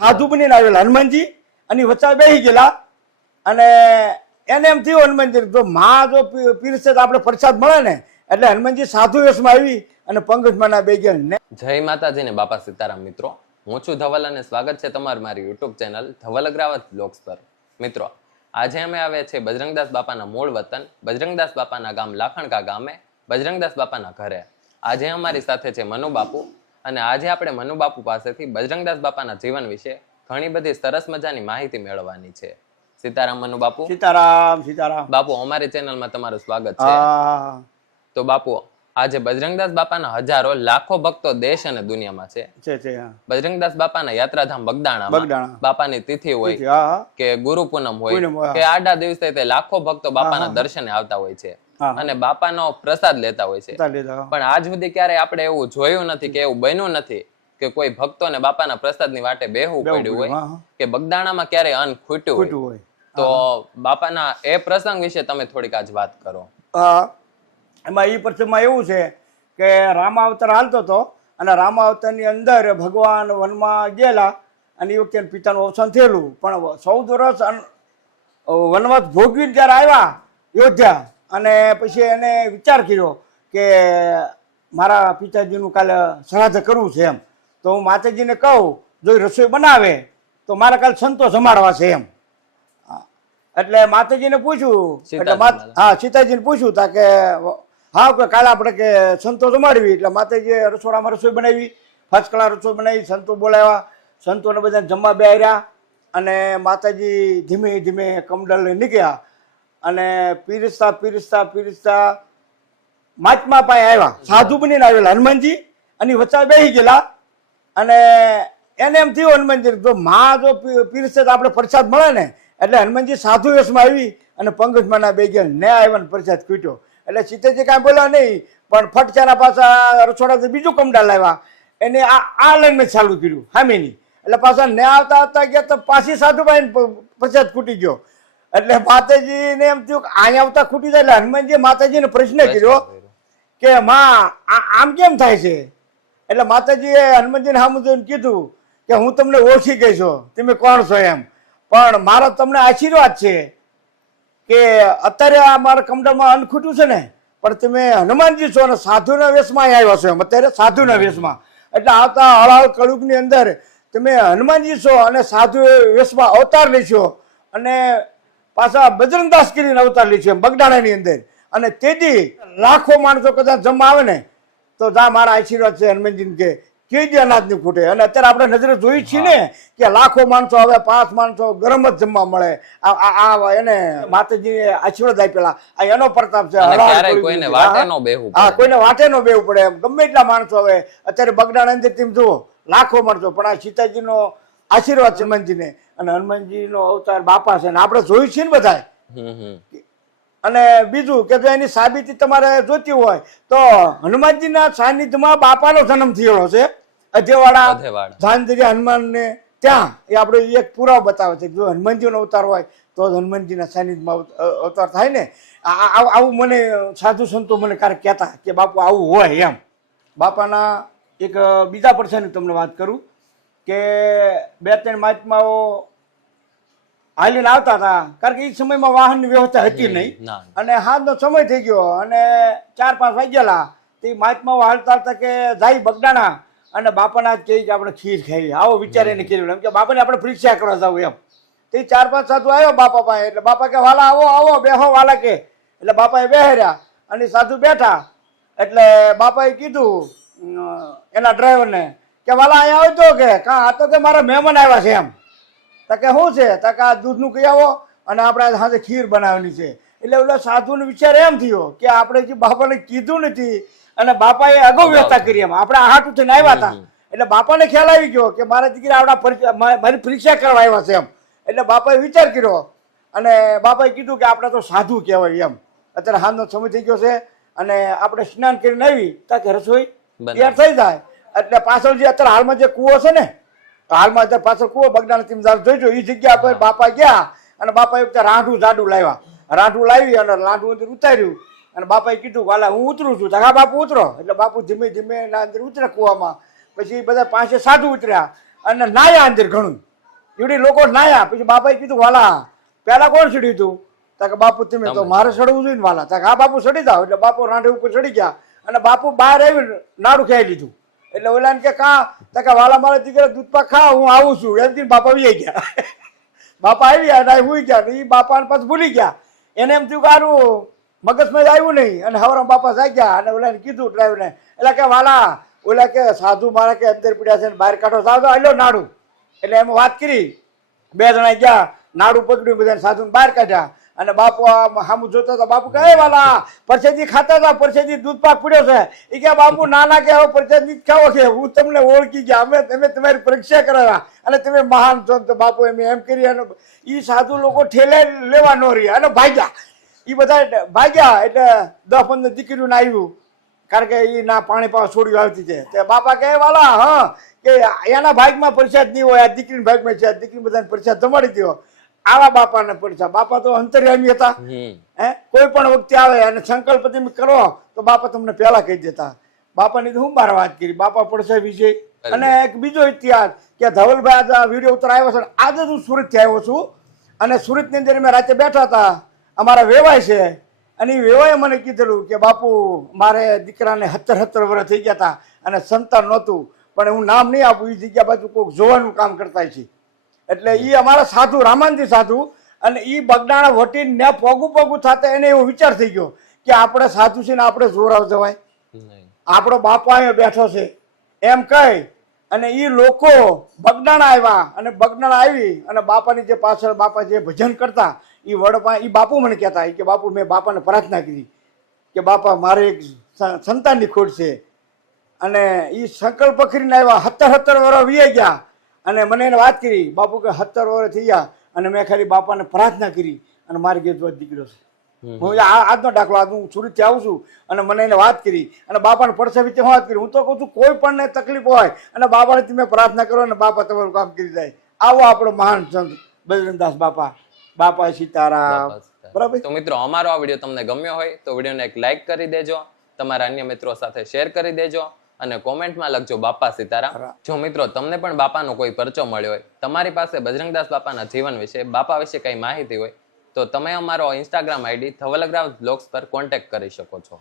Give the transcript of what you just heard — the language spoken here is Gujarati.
સાધુ બનીને આવેલા હનુમાનજી અને વચ્ચે બેસી ગયેલા અને એને એમ થયું હનુમાનજી જો માં જો પીરસે તો આપણે પ્રસાદ મળે ને એટલે હનુમાનજી સાધુ વેશમાં આવી અને પંકજમાં બે ગયા. જય માતાજી ને બાપા સીતારામ. મિત્રો, હું છું ધવલ અને સ્વાગત છે તમારું મારી YouTube channel Dhaval Agravat blogs પર. મિત્રો, આજે અમે આવ્યા છે બજરંગદાસ બાપાના મૂળ વતન બજરંગદાસ બાપાના ગામ લાખણકા ગામે બજરંગદાસ બાપાના ઘરે. આજે અમારી સાથે છે મનુ બાપુ અને આજે આપણે મનુ બાપુ પાસેથી બજરંગદાસ બાપાના જીવન વિશે ઘણી બધી સરસ મજાની માહિતી મેળવવાની છે. સીતારામ મનુ બાપુ. સીતારામ. સીતારામ બાપુ, અમારી ચેનલમાં તમારું સ્વાગત છે. તો બાપુ, આજે બજરંગદાસ બાપાના હજારો લાખો ભક્તો દેશ અને દુનિયામાં છે. બજરંગદાસ બાપાના યાત્રાધામ બગદાણા બાપાની તિથિ હોય કે ગુરુ પૂનમ હોય કે આડા દિવસે તે લાખો ભક્તો બાપાના દર્શને આવતા હોય છે અને બાપાનો પ્રસાદ લેતા હોય છે. પણ આજ સુધી ક્યારે આપણે એવું જોયું નથી કે એવું બન્યું નથી કે કોઈ ભક્તોને બાપાના પ્રસાદની વાટે બેહવું પડ્યું હોય કે બગદાણામાં ક્યારે અન્ન ખૂટ્યું હોય. તો બાપાના એ પ્રસંગ વિશે તમે થોડીક આજ વાત કરો. એમાં એ પ્રસંગમાં એવું છે કે રામાવતાર હાલતો હતો અને રામાવતારની અંદર ભગવાન વનમાં ગયેલા અને એ વખતે પિતાનું અવસાન થયેલું. પણ 14 વર્ષ વનવાસ ભોગવીને ત્યારે આવ્યા અયોધ્યા અને પછી એને વિચાર કર્યો કે મારા પિતાજીનું કાલે શ્રાદ્ધ કરવું છે એમ, તો હું માતાજીને કહું જો રસોઈ બનાવે તો મારે કાલે સંતો જમાડવા છે એમ. એટલે માતાજીને પૂછ્યું, સીતાજીને પૂછ્યું તા કે હા કે કાલે આપણે કે સંતો જમાડવી. એટલે માતાજીએ રસોડામાં રસોઈ બનાવી, ફર્સ્ટ ક્લાસ રસોઈ બનાવી, સંતો બોલાવ્યા, સંતોને બધા જમવા બેહાર્યા અને માતાજી ધીમે ધીમે કમંડલ નીકળ્યા અને પીરસતા પીરસતા પીરસતા મહાત્મા પાસે આવ્યા, સાધુ બનીને આવેલા હનુમાનજી અને વચ્ચે બેસી ગયેલા અને એને એમ થયું હનુમાનજી જો માં જો પીરસે તો આપણે પ્રસાદ મળે ને એટલે હનુમાનજી સાધુ વેશમાં આવી અને પંકજમાં બે ગયા ને આવ્યા ને પ્રસાદ ખૂટ્યો. એટલે સીતાજી કાંઈ બોલ્યા નહીં પણ ફટચાના પાછા રસોડા બીજું કમડાલ લાવ્યા એને આ લાઈનમાં ચાલુ કર્યું સામેની. એટલે પાછા ને આવતા આવતા ગયા તો પાછી સાધુભાઈ પ્રસાદ ખૂટી ગયો. એટલે માતાજીને એમ થયું કે અહીંયા આવતા ખૂટી જાય. એટલે હનુમાનજી માતાજીને પ્રશ્ન કર્યો કે માં આમ કેમ થાય છે? એટલે માતાજીએ હનુમાનજીને સામે જોઈને કીધું કે હું તમને ઓળખી ગઈ છો, તમે કોણ છો એમ, પણ મારો તમને આશીર્વાદ છે કે અત્યારે આ મારા કમંડળમાં અન્ન ખૂટ્યું છે ને પણ તમે હનુમાનજી છો અને સાધુના વેશમાં આવ્યા છો એમ, અત્યારે સાધુના વેશમાં. એટલે આવતા હળહળ કળયુગની અંદર તમે હનુમાનજી છો અને સાધુ વેશમાં અવતાર લેશો અને પાછા બજરંગદાસ કરીને અવતાર લેશો એમ બગદાણાની અંદર. અને તેથી લાખો માણસો કદાચ જમવા આવે ને તો જા મારા આશીર્વાદ છે હનુમાનજીને કે કેજી અનાજ નહીં ખૂટે. અને અત્યારે આપણે નજરે જોઈ છીએ ને કે લાખો માણસો હવે 5 માણસો ગરમ જ જમવા મળે. એને માતાજી આશીર્વાદ આપેલા એનો પ્રતાપ છે. કોઈને વાટે ન બેવું પડે એમ ગમે એટલા માણસો હવે અત્યારે બગદાણા અંદર તેમ જુઓ લાખો માણસો પણ આ સીતાજીનો આશીર્વાદ છે હનુમાનજીને અને હનુમાનજીનો અવતાર બાપા છે ને આપણે જોયું છીએ ને બધા. અને બીજું કે જો એની સાબિતી તમારે જોતી હોય તો હનુમાનજીના સાનિધ્યમાં બાપાનો જન્મ થયેલો છે. અજેવાડા ધાનદરિયા હનુમાનને ત્યાં એ આપણે એક પુરાવો બતાવે છે. જો હનુમાનજીનો અવતાર હોય તો હનુમાનજીના સાનિધ્યમાં અવતાર થાય ને. આવું મને સાધુ સંતો મને ક્યારેક કહેતા કે બાપુ આવું હોય એમ. બાપાના એક બીજા પ્રસંગની તમને વાત કરું કે 2-3 મહાત્માઓ હાલીને આવતા હતા કારણ કે એ સમયમાં વાહનની વ્યવસ્થા હતી નહીં અને હાથનો સમય થઈ ગયો અને 4-5 વાગ્યેલા તે મહાત્માઓ હાલતા હતા કે જાય બગદાણા અને બાપાના જ કહે કે આપણે ખીર ખાઈએ. આવો વિચાર એને કર્યો એમ કે બાપાને આપણે પરીક્ષા કરવા જવું એમ. તે 4-5 સાધુ આવ્યો બાપા પાસે. એટલે બાપા કે વાલા આવો આવો બેહો વાલા કે. એટલે બાપાએ બેહર્યા અને સાધુ બેઠા. એટલે બાપાએ કીધું એના ડ્રાઈવરને કે વાલા અહીંયા આવજો કે કાં આ તો કે મારા મહેમાન આવ્યા છે એમ. કે શું છે? કે આ દૂધનું કહી આવો અને આપણે સાથે ખીર બનાવવાની છે. એટલે ઓલા સાધુનો વિચાર એમ થયો કે આપણે જે બાપાને કીધું નથી અને બાપાએ અગાઉ વ્યવસ્થા કરી એમ આપણે હાથ ઉઠીને આવ્યા હતા. એટલે બાપાને ખ્યાલ આવી ગયો કે મારા દીકરા આવડા મારી પરીક્ષા કરવા આવ્યા છે એમ. એટલે બાપાએ વિચાર કર્યો અને બાપાએ કીધું કે આપણે તો સાધુ કહેવાય એમ. અત્યારે હાથનો સમય થઈ ગયો છે અને આપણે સ્નાન કરીને આવી તાકે રસોઈ તૈયાર થઈ જાય. એટલે પાછળ જે અત્યારે હાલમાં જે કૂવો છે ને હાલમાં અત્યારે પાછળ કૂવો બગદાણા તમે જોઈજો એ જગ્યા પર બાપા ગયા અને બાપાએ રાંઢું જાડું લાવ્યા. રાંઢું લાવી અને રાંઢું અંદર ઉતાર્યું અને બાપાએ કીધું વાલા હું ઉતરું છું. હા બાપુ ઉતરો. એટલે બાપુ ધીમે ધીમે અંદર ઉતર્યા કૂવામાં. પછી બધા 5 સાધુ ઉતર્યા અને નાયા અંદર ઘણું એવડી લોકો નાયા. પછી બાપાએ કીધું વાલા પેલા કોણ ચડ્યું તું? કે બાપુ તમે તો મારે ચડવું જોઈએ ને વાલા. હા બાપુ ચડી જાઓ. એટલે બાપુ રાંડે ઉપર ચડી ગયા અને બાપુ બહાર આવી નાડું ખાઈ લીધું. એટલે ઓલા કે કે વાલા મારા દીકરા દૂધ પાક ખા, હું આવું છું એમ કહીને બાપા વી ગયા. બાપા આવ્યા અને હુઈ ગયા. એ બાપાને પાછું ભૂલી ગયા. એને એમ થયું કે આનું મગજમાં જ આવ્યું નહીં. અને હવારમાં બાપા જાગ્યા અને ઓલાને કીધું ડ્રાઈવરને. એટલે કે વાલા ઓલા કે સાધુ મારા કે અંદર પીડ્યા છે બહાર કાઢો સાધુ આલ્યો નાડું. એટલે એમ વાત કરી. 2 જણા ગયા, નાડું પકડ્યું, બધાને સાધુને બહાર કાઢ્યા. અને બાપુ સામું જોતા હતા. બાપુ કહે વાલા પરસેદી ખાતા હતા, પરસેદી દૂધ પાક પીડ્યો છે. એ કે બાપુ નાના કે હવે પરસેદી જ ખાવો છે, હું તમને ઓળખી ગયા, અમે તમારી પરીક્ષા કરાવ્યા અને તમે મહાન છો. તો બાપુ એમ કરી અને એ સાધુ લોકો ઠેલે લેવા ન રહ્યા અને ભાગ્યા. એ બધા ભાગ્યા. એટલે 10-15 દીકરીઓને આવ્યું, કારણ કે એ ના પાણી પાવા છોડ્યું આવતી છે. તે બાપા કહે વાલા હા કે એના ભાગમાં પ્રસાદ નહીં હોય, આ દીકરીના ભાગમાં છે, આ દીકરી બધાને પ્રસાદ જમાડી દો. આવા બાપાને પડ્યા. બાપા તો અંતર્યામી હતા. કોઈ પણ વખતે આવે અને સંકલ્પ તમે કરો તો બાપા તમને પહેલા કહી દેતા. બાપાની તો હું બાર વાત કરી. બાપા પડશે વિજય. અને એક બીજો ઇતિહાસ કે ધવલભાઈ આજે વિડીયો ઉતર આવ્યો છે. આજે હું સુરતથી આવ્યો છું અને સુરતની અંદર મેં રાતે બેઠા હતા. અમારા વેવાય છે અને એ વેવાએ મને કીધેલું કે બાપુ મારે દીકરાને 17 વર્ષ થઈ ગયા હતા અને સંતાન નહોતું, પણ હું નામ નહીં આપું. એ જગ્યા બાજુ કોઈક જોવાનું કામ કરતા છે. એટલે એ અમારા સાધુ રામાનજી સાધુ અને એ બગડાણા વટીને ને પગું થતા એને એવો વિચાર થઈ ગયો કે આપણે સાધુ છે ને આપણે જોરાવ જવાય, આપણો બાપા અહીંયા બેઠો છે એમ કહી અને એ લોકો બગડાણા આવ્યા. અને બગડાણા આવી અને બાપાની જે પાછળ બાપા જે ભજન કરતા એ વડપા એ બાપુ મને કહેતા કે બાપુ મેં બાપાને પ્રાર્થના કરી કે બાપા મારે એક સંતાનની ખોટ છે. અને એ સંકલ્પ કરીને આવ્યા. 17 વર્ષ વીએ ગયા અને મને એને વાત કરી બાપુ કે 17 વર્ષ થઈ ગયા અને મેં ખાલી બાપાને પ્રાર્થના કરી અને મારી ઘેર દીકરો છે. હું આજનો દાખલો, આજ હું સુરતથી આવું છું અને મને એને વાત કરી અને બાપાને પડશે વિશે વાત કરી. હું તો કહું છું કોઈ પણ ને તકલીફ હોય અને બાપાને તમે પ્રાર્થના કરો અને બાપા તમારું કામ કરી જાય. આવો આપણો મહાન સંત બજરંગદાસ બાપા. બાપા સીતારામ. બરાબર. તો મિત્રો અમારો આ વિડીયો તમને ગમ્યો હોય તો વિડીયોને એક લાઈક કરી દેજો, તમારા અન્ય મિત્રો સાથે શેર કરી દેજો અને કોમેન્ટમાં લખજો બાપા સીતારામ. જો મિત્રો તમને પણ બાપાનો કોઈ પરચો મળ્યો હોય, તમારી પાસે બજરંગદાસ બાપાના જીવન વિશે, બાપા વિશે કઈ માહિતી હોય તો તમે અમારો ઇન્સ્ટાગ્રામ આઈડી ધવલગ્રામ બ્લોગ્સ પર કોન્ટેક્ટ કરી શકો છો.